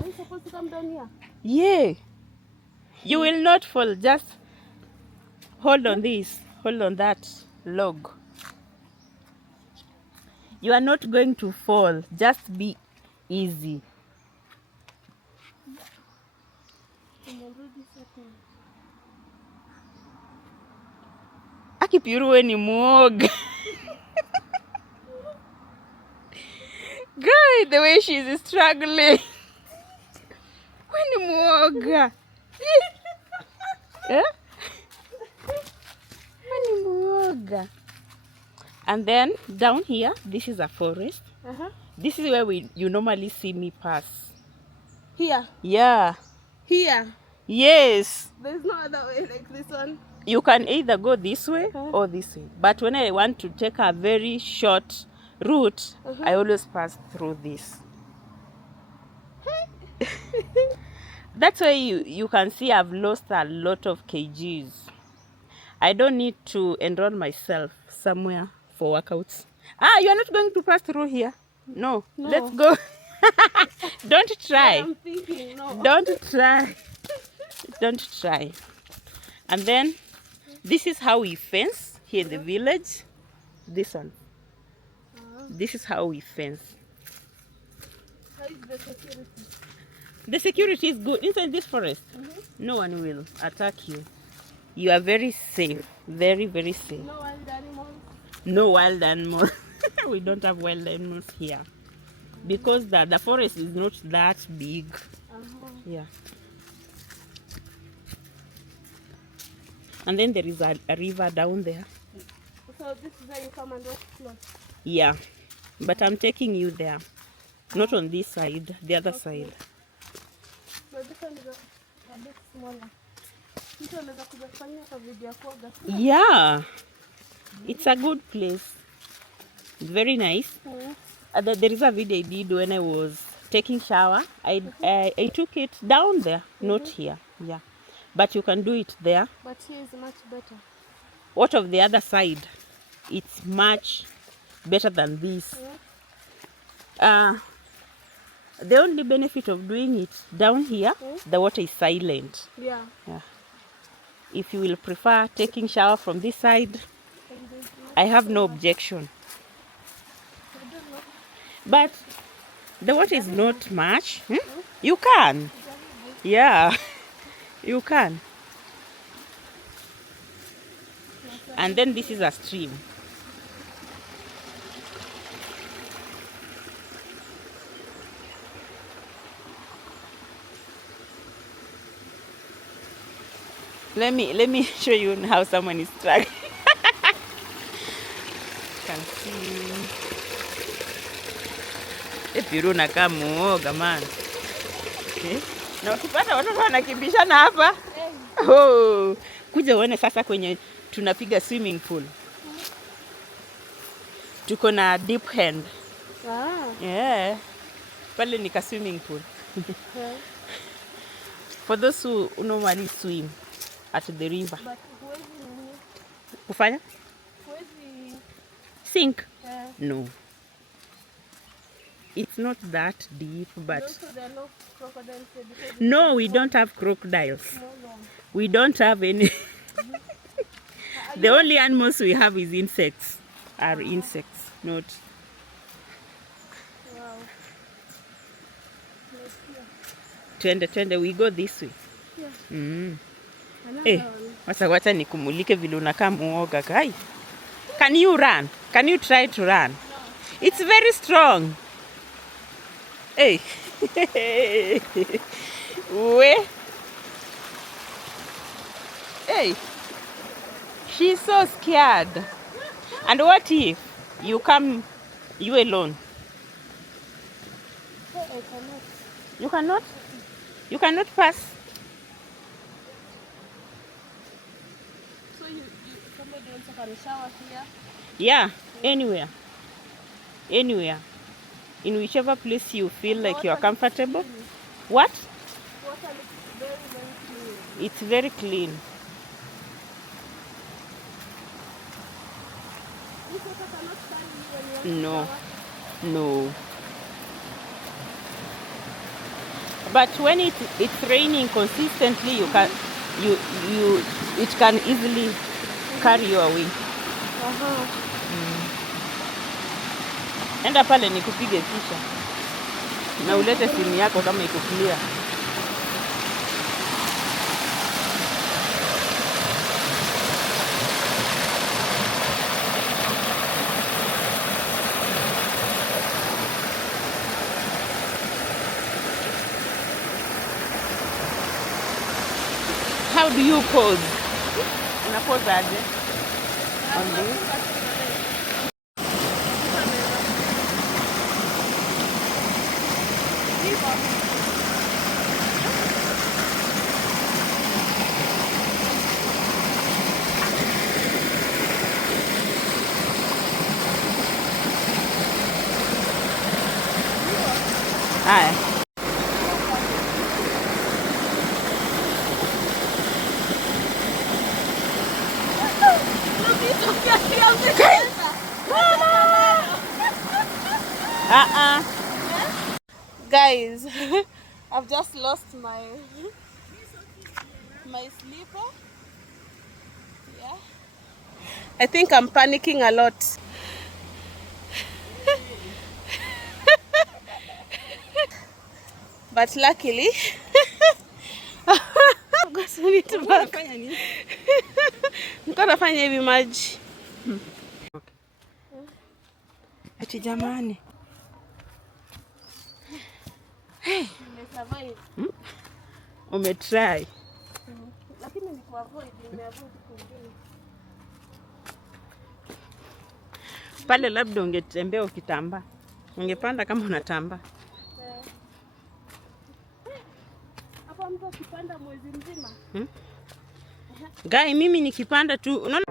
Are you supposed to come down here? Yeah. You will not fall. Just hold on this. Hold on that log. You are not going to fall. Just be easy. Akipiruwe ni muoga. Guy, the way she's struggling. When ni muoga. Eh? When ni muoga. And then down here, this is a forest. This is where you normally see me pass. Here? Yeah. Here? Yes. There's no other way like this one? You can either go this way or this way. But when I want to take a very short route, I always pass through this. That's why you can see I've lost a lot of kgs. I don't need to enroll myself somewhere for workouts. You're not going to pass through here? No. Let's go. Don't try. I'm thinking, no. Don't try. Don't try. And then this is how we fence here in the village. This one. This is how we fence. How is the security? The security is good inside this forest. No one will attack you. You are very safe. Very, very safe. No wild animals? No wild animals. We don't have wild animals here. Because the forest is not that big. Yeah. And then there is a river down there. So this is where you come and watch flood? Yeah. But I'm taking you there. Not on this side, the other side. But this one is a bit smaller. Yeah. It's a good place. It's very nice. There is a video I did when I was taking shower. I took it down there, not here. Yeah. But you can do it there. But here is much better. What of the other side? It's much better than this. The only benefit of doing it down here, the water is silent. Yeah. If you will prefer taking shower from this side, I have no objection. But the water is not much. You can. Yeah, you can. And then this is a stream. Let me show you how someone is struggling. Can see. Piru nakaa muoga man. Na ukipata watoto wanakimbishana hapa. Oh, kuja uone sasa kwenye tunapiga swimming pool. Tuko na deep end. Yeah. Pale ni ka swimming pool. For those who normally swim at the river. But Kufanya? Sink? No. It's not that deep, but there are no crocodiles. no, we don't have crocodiles. We don't have any. The only animals we have is insects. Are insects, not. Wow. Twende, we go this way. Yeah. Wacha nikumulike vile unakaa muoga kai. Can you run? Can you try to run? No. It's very strong. Hey. Hey. She's so scared. And what if you come you alone? I cannot. You cannot? You cannot pass? Somebody also can shower here. Yeah, anywhere. Anywhere. In whichever place you feel like you are comfortable. What? Water looks very, very clean. It's very clean. This water cannot carry you when you No. are No. But when it's raining consistently, it can easily carry you away. Enda pale nikupige picha na ulete simu yako kama iko clear. How do you pose? Una pose aje? On this? Haya. Guys, I've just lost my slipper. Yeah. I think I'm panicking a lot. But luckily, I've gotten it back. Nafanya hivi maji. Ati jamani. Hey. Umetry. Lakini ni kuavoid, nimeavoid kungine. Pale labda ungetembea ukitamba. Ungepanda kama unatamba. Hapa mtu akipanda mwezi mzima. Guy, mimi nikipanda tu, unaona